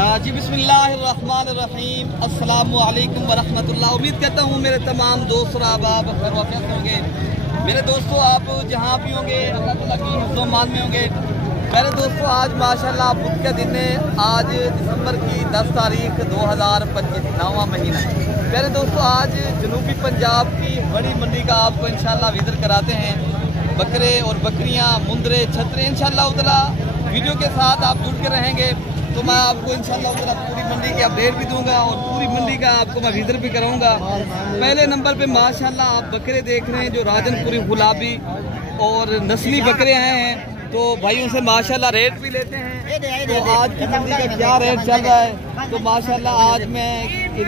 जी बिस्मिल्लाहिर्रहमानिर्रहीम, अस्सलामु अलैकुम वरहमतुल्लाह। उम्मीद करता हूँ मेरे तमाम दोस्त और अहबाब खैरियत होंगे। मेरे दोस्तों, आप जहाँ भी होंगे अल्लाह ताला की हिफ्ज़-ओ-मान में होंगे। मेरे दोस्तों, आज माशाल्लाह बुध का दिन है। आज दिसंबर की 10 तारीख 2025, 9वां महीना। मेरे दोस्तों, आज जनूबी पंजाब की बड़ी मंडी का आपको इंशाल्लाह विज़िट कराते हैं। बकरे और बकरियाँ, मुंदरे, छतरे, इंशाल्लाह ताला वीडियो के साथ आप जुड़ के रहेंगे तो मैं आपको इंशाल्लाह ताला पूरी मंडी की अपडेट भी दूंगा और पूरी मंडी का आपको मैं विज़िट भी कराऊंगा। पहले नंबर पे माशाल्लाह आप बकरे देख रहे हैं जो राजनपुरी गुलाबी और नस्ली बकरे आए हैं, तो भाइयों से माशाल्लाह रेट भी लेते हैं। तो आज की मंडी का क्या रेट चल रहा है, तो माशाल्लाह आज मैं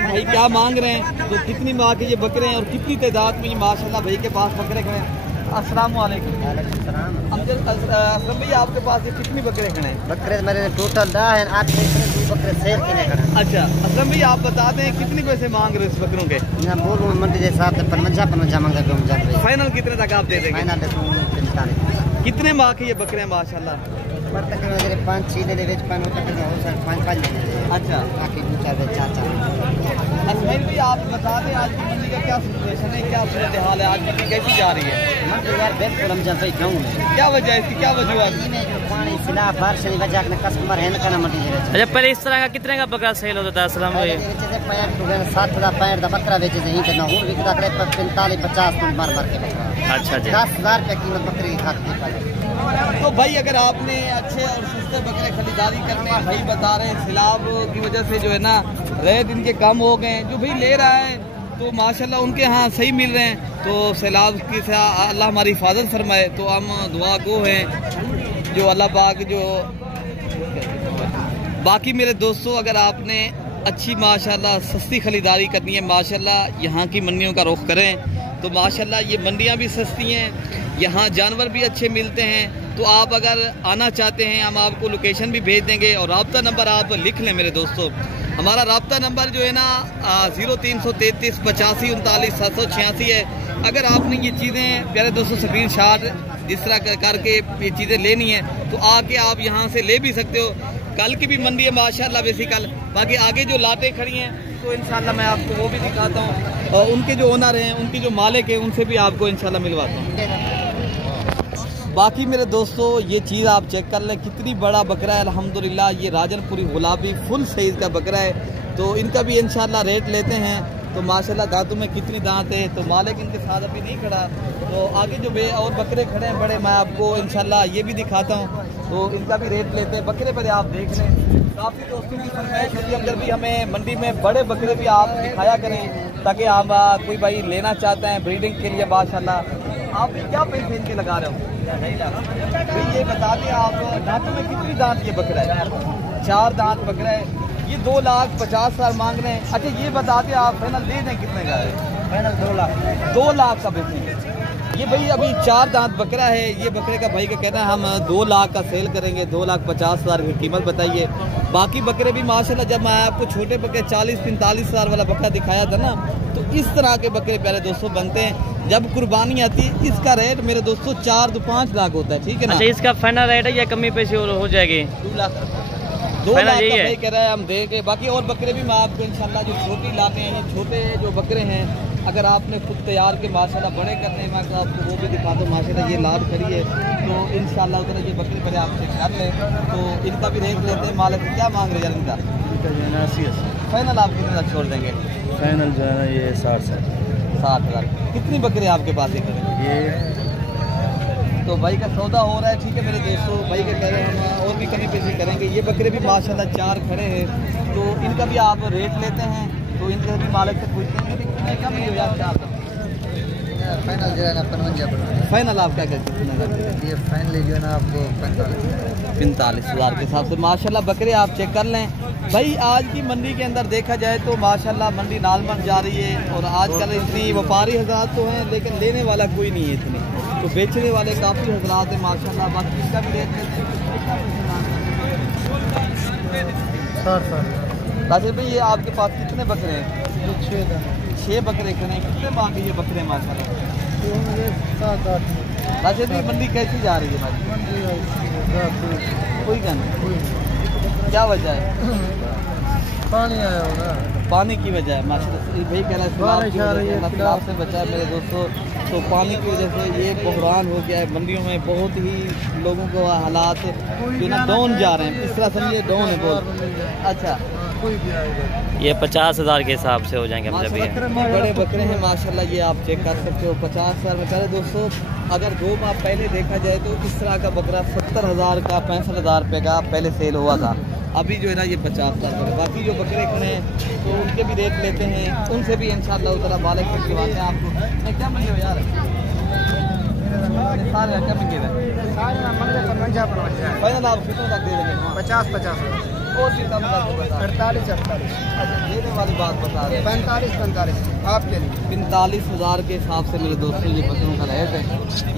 भाई क्या मांग रहे हैं, तो कितनी माह के ये बकरे हैं और कितनी तादाद में ये माशाल्लाह भाई के पास बकरे खड़े हैं। अस्सलाम वालेकुम। असलम भैया, आपके पास ये कितनी बकरे खड़े हैं? बकरे मेरे टोटल 10 हैं, 8 बकरे शेर के लिए खड़े। अच्छा असलम भैया, आप बता दें कितनी पैसे मांग रहे हो इस बकरों के? मैं बोल रहा हूँ मंडी के हिसाब से 55 मांग रहे हैं। फाइनल कितने तक आप दे देंगे? फाइनल 45। कितने माह के ये बकरे हैं माशाल्लाह? 5-6 ले ले 5 अच्छा असमाइल भाई, आप बता दें आज की मंडी का क्या सिचुएशन है, क्या सूरत हाल है, आज मंडी कैसी जा रही है? बिल्कुल हम जब क्या वजह है इसकी, क्या वजूहत? कस्टमर है ना। अच्छा, पहले इस तरह का कितने का बकरा सेल होता था? असलम भाई 7,000 बकरा बेचे थे 45-50 मार के। अच्छा जी, 10,000 रुपये कीमत बकरे की खाती। तो भाई अगर आपने अच्छे और सस्ते बकरे खरीदारी करने हैं, भाई बता रहे हैं सैलाब की वजह से जो है ना रेट इनके कम हो गए हैं। जो भाई ले रहा है तो माशाल्लाह उनके यहाँ सही मिल रहे हैं, तो सैलाब की अल्लाह हमारी हिफाजत फरमाए। तो हम दुआ गो हैं जो अल्लाह पाक जो। बाकी मेरे दोस्तों, अगर आपने अच्छी माशाल्लाह सस्ती खरीदारी करनी है, माशाल्लाह यहाँ की मंडियों का रुख करें। तो माशाल्लाह ये मंडियाँ भी सस्ती हैं, यहाँ जानवर भी अच्छे मिलते हैं। तो आप अगर आना चाहते हैं, हम आपको लोकेशन भी भेज देंगे और रब्ता नंबर आप लिख लें मेरे दोस्तों। हमारा रब्ता नंबर जो है ना 0333 85 39 786 है। अगर आपने ये चीज़ें प्यारे दोस्तों स्क्रीन शॉट जिस तरह करके ये चीज़ें लेनी है तो आके आप यहाँ से ले भी सकते हो। कल की भी मंडी है माशाल्लाह वैसी कल। बाकी आगे जो लाटें खड़ी हैं तो इंशाल्लाह मैं आपको वो भी दिखाता हूँ और उनके जो ओनर हैं, उनके जो मालिक हैं, उनसे भी आपको इंशाल्लाह मिलवाता हूँ। बाकी मेरे दोस्तों, ये चीज़ आप चेक कर लें कितनी बड़ा बकरा है अल्हम्दुलिल्लाह। ये राजनपुरी गुलाबी फुल साइज़ का बकरा है। तो इनका भी इंशाल्लाह रेट लेते हैं। तो माशाल्लाह दांतों में कितनी दांत है, तो मालिक इनके साथ अभी नहीं खड़ा। तो आगे जो और बकरे खड़े हैं बड़े, मैं आपको इंशाल्लाह ये भी दिखाता हूँ, तो इनका भी रेट लेते हैं। बकरे पर आप देख लें, काफ़ी दोस्तों की फरमाइश होती है अंदर भी हमें मंडी में बड़े बकरे भी आप दिखाया करें, ताकि आप कोई भाई लेना चाहते हैं ब्रीडिंग के लिए। माशाल्लाह आप क्या पैसे इनके लगा रहे हो भाई, ये बता दें आप दांतों में कितनी दांत ये बकरा है? 4 दांत बकरा है। ये 2,50,000 मांग रहे हैं। अच्छा ये बता दें आप फाइनल दे दें कितने का है? फाइनल 2 लाख। 2 लाख का बेचेंगे। ये भाई अभी 4 दांत बकरा है। ये बकरे का भाई का कहना है हम 2 लाख का सेल करेंगे, 2,50,000 की कीमत बताइए। बाकी बकरे भी माशाल्लाह, जब मैं आपको छोटे बकरे 40-45,000 वाला बकरा दिखाया था ना, तो इस तरह के बकरे प्यारे दोस्तों बनते हैं। जब कुर्बानी आती है इसका रेट मेरे दोस्तों 4-5 लाख होता है, ठीक है ना? अच्छा, इसका फाइनल रेट है या कमी पैसे हो जाएगी? 2 लाख 2 लाख का भाई कह रहा है हम देंगे। बाकी और बकरे भी मैं आपको इंशाल्लाह जो छोटी लाते हैं, ये छोटे जो बकरे हैं, अगर आपने खुद तैयार के माशाल्लाह बड़े करने में तो आपको वो भी दिखा दो। माशाल्लाह ये लाद खड़ी है, तो इंशाल्लाह उधर ये बकरे पहले आप चेक कर लें। तो इनका भी रेट लेते हैं। मालिक क्या मांग रहे हैं इनका? 80। फाइनल आप कितने तक छोड़ देंगे? फाइनल जो है ना ये 60,000। कितनी बकरे आपके पास ये? तो भाई का सौदा हो रहा है, ठीक है मेरे दोस्तों। भाई का कह रहे हैं हम और भी कमी पेशी करेंगे। ये बकरे भी माशाल्लाह 4 खड़े हैं, तो इनका भी आप रेट लेते हैं। तो इनका भी मालिक से पूछते हैं कि कम ही हो जाता है। फाइनल जो है ना 55। फाइनल आप क्या कहते हैं? ये फाइनल जो है ना आपको 45,000 के हिसाब से माशाल्लाह बकरे आप चेक कर लें। भाई आज की मंडी के अंदर देखा जाए तो माशाल्लाह मंडी नालमन जा रही है और आजकल इतनी व्यापारी हजरात तो हैं, लेकिन लेने वाला कोई नहीं है इतने, तो बेचने वाले काफ़ी हजरात हैं माशाल्लाह। बाकी इसका भी रेट राजेश भाई, ये आपके पास कितने बकरे हैं? 6 बकरे खड़े हैं। कितने मांगे ये बकरे माशाल्लाह? राजेश भाई मंडी कैसी जा रही है भाई? कोई कहना क्या वजह है? पानी आया होगा, पानी की वजह है माशाल्लाह। भाई कह रहा है सैलाब से बचा है मेरे दोस्तों। तो पानी की वजह से ये बहरान हो गया है मंडियों में। बहुत ही लोगों को हालात जो ना डाउन जा रहे हैं, इस तरह समझिए डाउन है बहुत। अच्छा, ये 50,000 के हिसाब से हो जाएंगे हम जब। बड़े बकरे हैं माशाल्लाह, ये आप चेक कर सकते हो। 50,000 में करे दोस्तों। अगर 2 माह पहले देखा जाए तो इस तरह का बकरा 70,000 का 65,000 रुपये का पहले सेल हुआ था। अभी जो है ना ये 50,000 का। बाकी जो बकरे खड़े हैं तो उनके भी रेट लेते हैं, उनसे भी इंशाअल्लाह ताला मालिक की बात है। आपको मैं क्या मंगे हो यार? सारे क्या मंगे हैं? फाइनल आप कितने तक दे देंगे? 50-50 और भी कम करके बता। 48-48। अच्छा, देने वाली बात बता रहे हैं। 45-45 आपके लिए। 45,000 के हिसाब से मेरे दोस्तों ये बकरों का रेट है।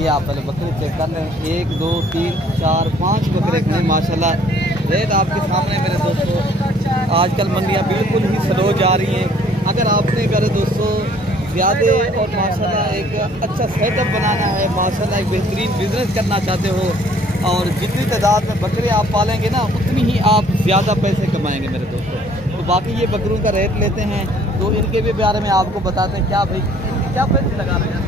ये आप पहले बकरे चेक कर लें। 1 2 3 4 5 बकरे खड़े माशाल्लाह। रेट आपके सामने मेरे दोस्तों। आजकल मंडियाँ बिल्कुल ही स्लो जा रही हैं। अगर आपने करे दोस्तों ज़्यादा और माशाल्लाह एक अच्छा सेटअप बनाना है, माशाल्लाह एक बेहतरीन बिजनेस करना चाहते हो और जितनी तादाद में बकरे आप पालेंगे ना उतनी ही आप ज़्यादा पैसे कमाएंगे मेरे दोस्तों। तो बाकी ये बकरों का रेट लेते हैं तो इनके भी बारे में आपको बताते हैं। क्या भाई क्या पैसे लगा रहे हैं?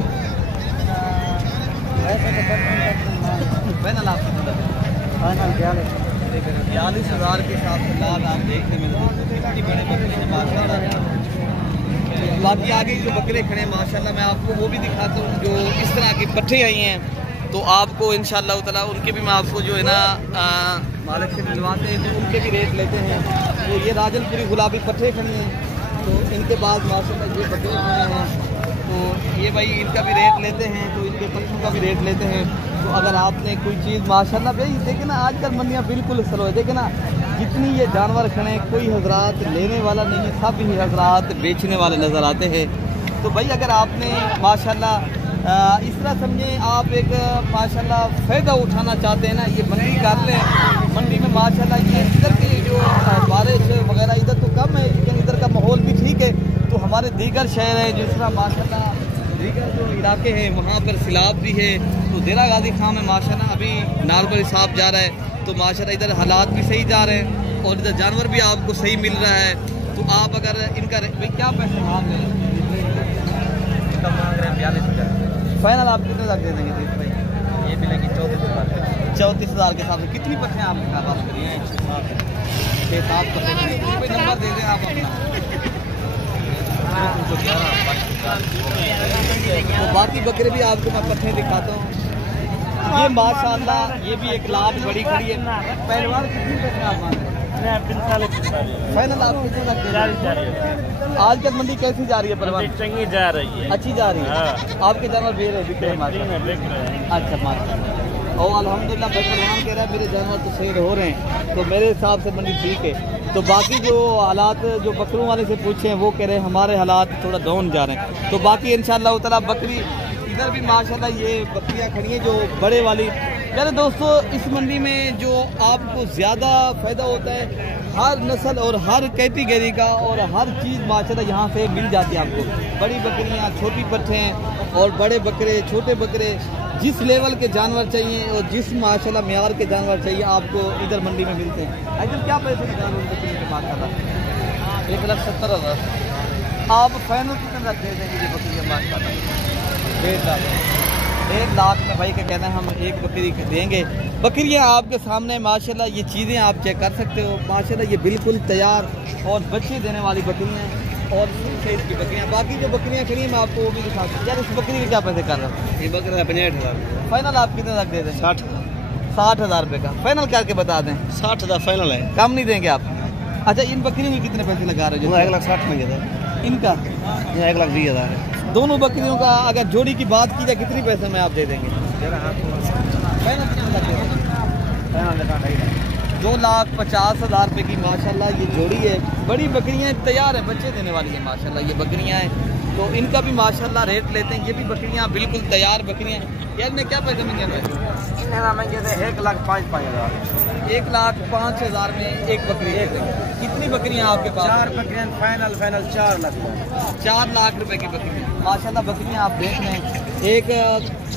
फाइनल आप 42,000 के हिसाब से लाभ आप देखने मिलते हैं। कितनी बड़े बकरे हैं माशाल्लाह। बाकी आगे जो बकरे खड़े हैं माशाल्लाह मैं आपको वो भी दिखाता हूँ जो इस तरह की पट्टे आई हैं। तो आपको इंशाअल्लाह ताला उनके भी मैं आपको जो है ना मालिक से मिलवाते हैं तो उनके भी रेट लेते हैं। तो ये राजनपुरी गुलाबी पट्टे खड़ी हैं। तो इनके बाद माशाल्लाह ये बकरे खड़े हैं तो ये भाई इनका भी रेट लेते हैं। तो इनके पट्टों का भी रेट लेते हैं। तो अगर आपने कोई चीज़ माशाल्लाह भाई देखे ना आजकल मंडियाँ बिल्कुल स्लो है। देखे ना जितनी ये जानवर खड़े हैं कोई हजरात लेने वाला नहीं, सब ही हजरात बेचने वाले नज़र आते हैं। तो भाई अगर आपने माशाल्लाह इस तरह समझे आप एक माशाल्लाह फ़ायदा उठाना चाहते हैं ना, ये मंडी कर लें। मंडी में माशाल्लाह ये इधर की जो बारिश वगैरह इधर तो कम है लेकिन इधर का माहौल भी ठीक है। तो हमारे दीगर शहर हैं जिस तरह माशाल्लाह दीगर जो इलाके हैं वहाँ पर सैलाब भी है। तो देरा गाजी खां में माशाल्लाह अभी नारबल हिसाब जा रहा है। तो माशाल्लाह इधर हालात भी सही जा रहे हैं और इधर जानवर भी आपको सही मिल रहा है। तो आप अगर इनका भाई क्या पैसे मांग रहे हैं? मांग रहे हैं 42,000। फाइनल आप कितने तक दे देंगे भाई? ये मिलेगी 34,000 के हिसाब से। कितनी बकरियाँ हैं आपके पास? 6-7 बकरे। कोई नंबर दे दें आप अपना। तो बाकी बकरे भी आपको मैं पट्टे दिखाता हूँ। ये माशाल्लाह ये भी एक लाख बड़ी खड़ी है। पहलवान कितनी बकरे आप मांग रहे हैं? फाइनल आप कितने तक दे रहे हैं? आजकल मंडी कैसी जा रही है? पहलवान चंगी जा रही है, अच्छी जा रही है। आपके जानवर बिक रहे हैं? अच्छा माशाल्लाह। और अल्हम्दुलिल्लाह पहलवान कह रहा है मेरे जानवर तो सही हो रहे हैं। तो मेरे हिसाब से मंडी ठीक है। तो बाकी जो हालात जो बकरों वाले से पूछे हैं वो कह रहे हैं हमारे हालात थोड़ा डाउन जा रहे हैं। तो बाकी इंशाअल्लाह ताला बकरी इधर भी माशाल्लाह ये बकरियाँ खड़ी हैं जो बड़े वाली। मेरे दोस्तों इस मंडी में जो आपको ज़्यादा फ़ायदा होता है हर नस्ल और हर कैटेगरी का और हर चीज़ माशाल्लाह यहाँ से मिल जाती है आपको। बड़ी बकरियाँ, छोटी पट्टे और बड़े बकरे, छोटे बकरे, जिस लेवल के जानवर चाहिए और जिस माशाल्लाह मेयार के जानवर चाहिए आपको इधर मंडी में मिलते हैं। एकदम क्या पैसे बकरी के माशाल्लाह? 1,70,000। आप फाइनल कितने रख दे देंगे ये बकरी माशाल्लाह? 1.5 लाख में भाई का कहना है हम एक बकरी देंगे। बकरियाँ आपके सामने माशाल्लाह ये चीज़ें आप चेक कर सकते हो। माशाल्लाह ये बिल्कुल तैयार और बच्चे देने वाली बकरियाँ और साइज की बकरियाँ। बाकी जो बकरियाँ खड़ी हैं मैं आपको वो भी दिखा सकता हूँ। यार इस बकरी के क्या पैसे कर रहे हैं? ये बकरा 65,000। फाइनल आप कितने तक दे दें? 60,000 रुपये का फाइनल करके बता दें। 60,000 फाइनल है, कम नहीं देंगे आप? अच्छा इन बकरियों में कितने पैसे लगा रहे हो? 1,60,000 में था इनका 1,20,000 है। दोनों बकरियों का अगर जोड़ी की बात की जाए कितने पैसे में आप दे देंगे? 2,50,000 रुपये की माशाल्लाह ये जोड़ी है। बड़ी बकरियां तैयार है, बच्चे देने वाली है माशाल्लाह ये बकरियां हैं। तो इनका भी माशाल्लाह रेट लेते हैं। ये भी बकरियां बिल्कुल तैयार बकरियां। यार मैं क्या पैसे मंगे? 1,05,000। 1,05,000 में एक बकरी है। कितनी बकरियां आपके पास? 4 बकरियां फाइनल 4 लाख। 4 लाख रुपए की बकरी माशाल्लाह। बकरियां आप देख लें एक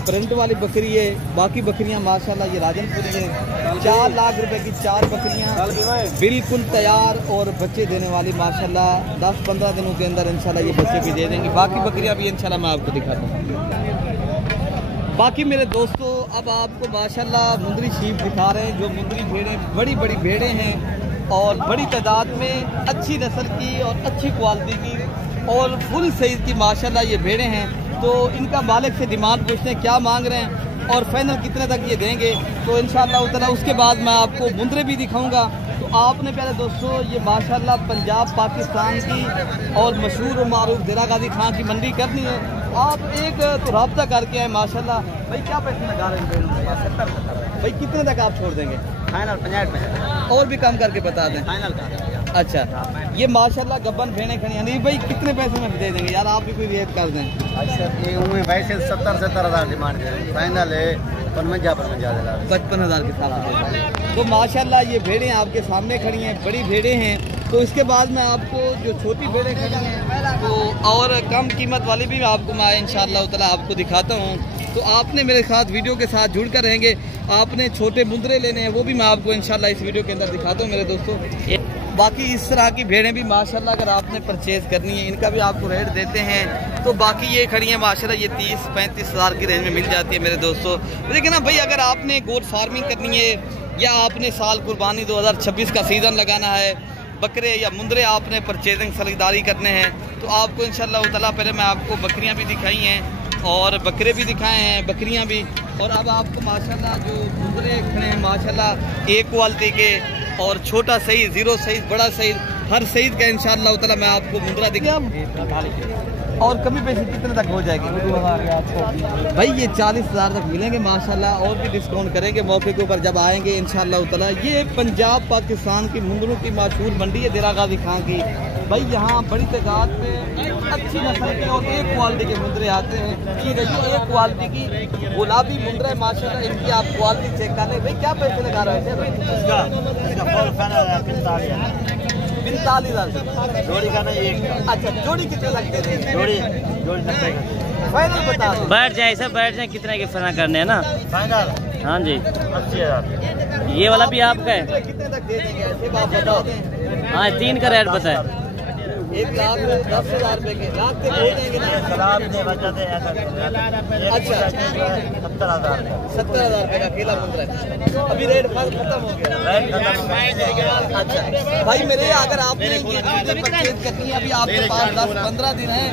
प्रिंट वाली बकरी है, बाकी बकरियां माशाल्लाह ये राजनपुरी है। 4 लाख रुपए की 4 बकरियां बिल्कुल तैयार और बच्चे देने वाली माशाल्लाह 10-15 दिनों के अंदर इंशाल्लाह ये बच्चे भी दे देंगे। बाकी बकरियां भी इंशाल्लाह मैं आपको दिखाता हूँ। बाकी मेरे दोस्तों अब आपको माशाल्लाह मुंदरी शीप दिखा रहे हैं, जो मुंदरी भेड़ें बड़ी बड़ी भेड़ें हैं और बड़ी तादाद में अच्छी नस्ल की और अच्छी क्वालिटी की और फुल साइज़ की माशाल्लाह ये भेड़ें हैं। तो इनका मालिक से डिमांड पूछते हैं क्या मांग रहे हैं और फाइनल कितने तक ये देंगे, तो इंशाअल्लाह ताला उसके बाद मैं आपको मुंदरे भी दिखाऊंगा। तो आपने पहले दोस्तों ये माशाल्लाह पंजाब पाकिस्तान की और मशहूर और मारूफ देरा गाजी खां की मंडी करनी है। आप एक तो रब्ता करके आए माशाल्लाह। भाई क्या पैसे लगा रहे हैं? 70। भाई कितने तक आप छोड़ देंगे? फाइनल 50 और भी कम करके बता दें। फाइनल। अच्छा, ये माशाल्लाह गब्बन भेड़े खड़ी हैं। नहीं भाई कितने पैसे में दे देंगे यार, आप भी कोई रेट कर दें। अच्छा ये उम्मीद वैसे 70-70 डिमांड है, फाइनल है 55,000 के साथ। तो माशाल्लाह ये भेड़ें आपके सामने खड़ी हैं, बड़ी भेड़ें हैं। तो इसके बाद मैं आपको जो छोटी भेड़ें खड़ी हैं तो और कम कीमत वाली भी आपको मैं इंशाअल्लाह ताला आपको दिखाता हूँ। तो आपने मेरे साथ वीडियो के साथ जुड़ कर रहेंगे। आपने छोटे मुंदरे लेने हैं वो भी मैं आपको इंशाअल्लाह इस वीडियो के अंदर दिखाता हूँ मेरे दोस्तों। बाकी इस तरह की भेड़ें भी माशाल्लाह अगर आपने परचेज़ करनी है इनका भी आपको रेट देते हैं। तो बाकी ये खड़ी हैं माशाल्लाह, ये 30-35 हज़ार की रेंज में मिल जाती है मेरे दोस्तों। लेकिन ना भाई अगर आपने गोट फार्मिंग करनी है या आपने साल कुर्बानी 2026 का सीज़न लगाना है, बकरे या मुंदरे आपने परचेजिंग खरीदारी करने हैं, तो आपको इंशाअल्लाह ताला पहले मैं आपको बकरियाँ भी दिखाई हैं और बकरे भी दिखाए हैं, बकरियाँ भी। और अब आपको माशाल्लाह जो मुंदरे खड़े हैं माशाल्लाह एक क्वालिटी के और छोटा साइज, 0 साइज, बड़ा साइज, हर साइज का इंशाअल्लाह ताला मैं आपको मुंदरा दिखाऊं। और कमी पेशी कितने तक हो जाएगी? भाई ये 40,000 तक मिलेंगे माशाल्लाह, और भी डिस्काउंट करेंगे मौके के ऊपर जब आएंगे इंशाअल्लाह ताला। ये पंजाब पाकिस्तान की मुंदरों की मशहूर मंडी है देरा गाजी खां की। भाई यहाँ बड़ी तादाद में अच्छी नस्ल के और एक क्वालिटी के मुंदरे आते हैं। ये देखिए एक क्वालिटी की गुलाबी मुंदरा है माशाल्लाह, इनकी आप क्वालिटी चेक कर लें। भाई क्या पैसे लगा रहे हैं? 45,000 जोड़ी का नहीं एक। अच्छा, जोड़ी कितने लगते हैं? जोड़ी फाइनल बता दो। बैठ जाए सब, बैठ जाए कितने के फना करने हैं ना। फाइनल हाँ जी 80,000। ये वाला भी आपका है। कितने तक दे देंगे ऐसे बात बता दें। हाँ 3 का रेट बताए। 1,10,000 रुपए के रात के दे देंगे ना। सलाद ने बचा दे ऐसा। अच्छा 70,000 70,000 रुपए का अकेला मुंदरा है। अभी रेट खत्म हो गया। अच्छा भाई मेरे अगर आपने ये चीजें परचेज करनी है अभी आपके पास 10-15 दिन है,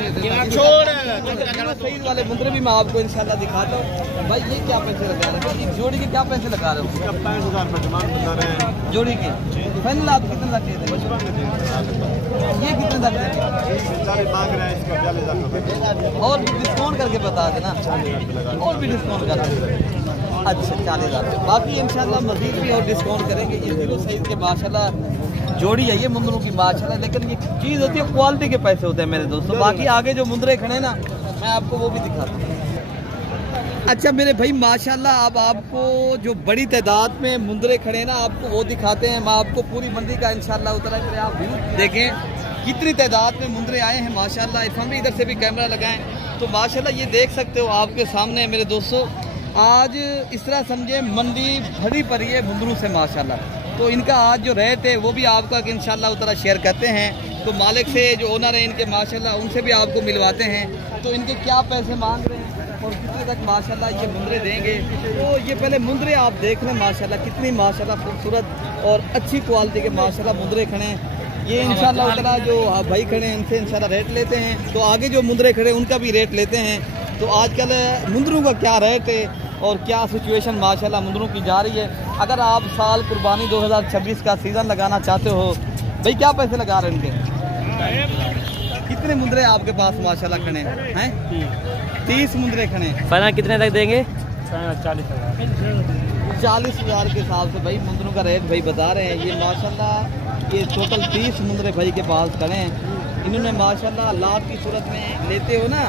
सही वाले मुंदरे भी मैं आपको इंशाल्लाह दिखाता हूँ। भाई ये क्या पैसे लगा रहे हैं? जोड़ी के क्या पैसे लगा रहे हो? 65,000 जोड़ी के फाइनल आप कितने तक दे देंगे? ये कितने तक देंगे? और भी डिस्काउंट करके बता देना, और भी डिस्काउंट कर देना। अच्छा 40,000। बाकी इंशाल्लाह मजीद भी और डिस्काउंट करेंगे। ये 0 साइज के माशाल्लाह जोड़ी है ये मुंदरों की माशाल्लाह, लेकिन ये चीज़ होती है क्वालिटी के पैसे होते हैं मेरे दोस्तों। बाकी आगे जो मुंदरे खड़े ना मैं आपको वो भी दिखाता हूँ। अच्छा मेरे भाई माशाल्लाह अब आपको जो बड़ी तादाद में मुंदरे खड़े ना आपको वो दिखाते हैं। मैं आपको पूरी मंडी का इंशाल्लाह उतरा कर आप व्यू देखें कितनी तादाद में मुंदरे आए हैं माशाल्लाह। इरफान भी इधर से भी कैमरा लगाएं तो माशाल्लाह ये देख सकते हो आपके सामने है मेरे दोस्तों। आज इस तरह समझे मंडी भरी पड़ी है मुंदरों से माशाल्लाह। तो इनका आज जो रेट है वो भी आपका इंशाल्लाह उतरा शेयर करते हैं। तो मालिक से जो ओनर है इनके माशाल्लाह उनसे भी आपको मिलवाते हैं। तो इनके क्या पैसे मांग रहे हैं और कितने तक माशाल्लाह ये मुंदरे देंगे। तो ये पहले मुंदरे आप देख लें माशाल्लाह कितनी माशाल्लाह खूबसूरत और अच्छी क्वालिटी के माशाल्लाह मुंदरे खड़े हैं। ये इंशाल्लाह ताला जो भाई खड़े हैं इनसे इंशाल्लाह रेट लेते हैं। तो आगे जो मुंदरे खड़े हैं उनका भी रेट लेते हैं। तो आजकल मुंदरों का क्या रेट है और क्या सिचुएशन माशाल्लाह मुंदरों की जा रही है। अगर आप साल कुर्बानी 2026 का सीज़न लगाना चाहते हो, भाई क्या पैसे लगा रहे हैं इनके? कितने मुंदरे आपके पास माशाल्लाह खड़े हैं? 30 मुंदरे खड़े हैं। फना कितने तक देंगे? 40,000 के हिसाब से भाई मुंदरों का रेट भाई बता रहे हैं। ये माशाल्लाह ये टोटल 30 मुंदरे भाई के पास खड़े हैं। इन्होंने माशाल्लाह लाभ की सूरत में लेते हो ना,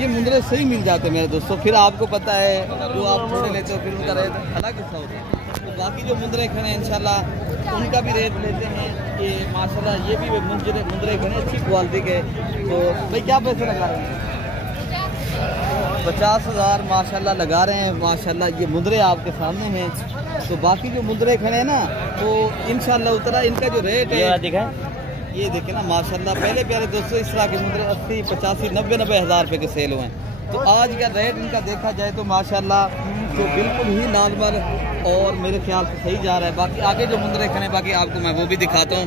ये मुंदरे सही मिल जाते हैं मेरे दोस्तों। फिर आपको पता है जो आप छोटे लेते हो फिर उनका रेट अलग हिस्सा होता है। तो बाकी जो मुंदरे खड़े हैं इंशाल्लाह उनका भी रेट लेते हैं। ये माशाल्लाह ये भी मुंदरे खड़े अच्छी क्वालिटी के। तो भाई क्या पैसे लगा रहे हैं? 50,000 माशाल्लाह लगा रहे हैं। माशाल्लाह ये मुंदरे आपके सामने हैं। तो बाकी जो मुंदरे खड़े हैं ना, तो इंशाल्लाह उतना इनका जो रेट है ये देखें ना माशाल्लाह। पहले प्यारे दोस्तों इस तरह के मुंदरे 80, 85, 90 हज़ार रुपये के सेल हुए हैं। तो आज का रेट इनका देखा जाए तो माशाल्लाह तो बिल्कुल ही नॉर्मल और मेरे ख्याल से सही जा रहा है। बाकी आगे जो मुंदरे खड़े हैं बाकी आपको मैं वो भी दिखाता हूँ।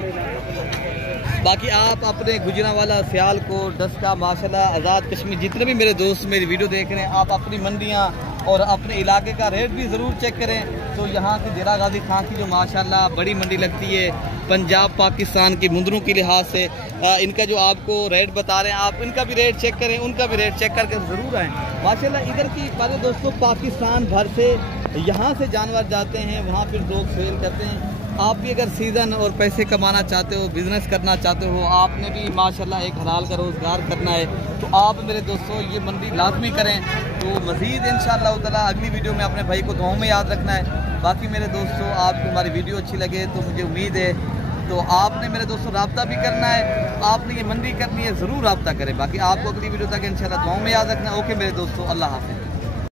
बाकी आप अपने गुजरांवाला, सियालकोट, डस्का, माशाल्लाह आज़ाद कश्मीर जितने भी मेरे दोस्त मेरी वीडियो देख रहे हैं, आप अपनी मंडियाँ और अपने इलाके का रेट भी ज़रूर चेक करें। तो यहाँ की देरा गाजी खां की जो माशाल्लाह बड़ी मंडी लगती है पंजाब पाकिस्तान की मुंदरों के लिहाज से, इनका जो आपको रेट बता रहे हैं आप इनका भी रेट चेक करें, उनका भी रेट चेक करके ज़रूर आएँ। माशाल्लाह इधर की बातें दोस्तों पाकिस्तान भर से यहाँ से जानवर जाते हैं, वहाँ फिर लोग सेल करते हैं। आप भी अगर सीज़न और पैसे कमाना चाहते हो, बिज़नेस करना चाहते हो, आपने भी माशाल्लाह एक हलाल का रोज़गार करना है, तो आप मेरे दोस्तों ये मंडी लाजमी करें। तो मज़ीद इंशाअल्लाह ताला अगली वीडियो में अपने भाई को दुआओं में याद रखना है। बाकी मेरे दोस्तों आपको हमारी वीडियो अच्छी लगे तो मुझे उम्मीद है तो आपने मेरे दोस्तों रब्ता भी करना है, आपने ये मंडी करनी है, ज़रूर रब्ता करें। बाकी आपको अगली वीडियो तक इंशाअल्लाह दुआओं में याद रखना है। ओके मेरे दोस्तों, अल्लाह हाफ़िज़।